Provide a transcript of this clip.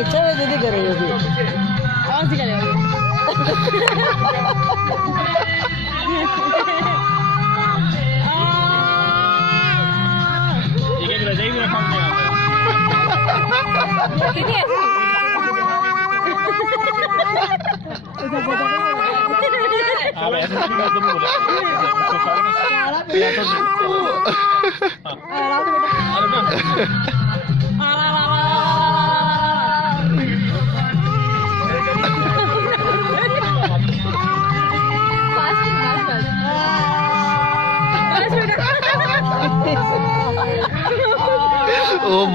इच्छा है दीदी कर रही होगी और सिखा ले एक रजाई भी रखा हमने कितनी है अब ऐसे नहीं मैं तुम्हें बोला ओ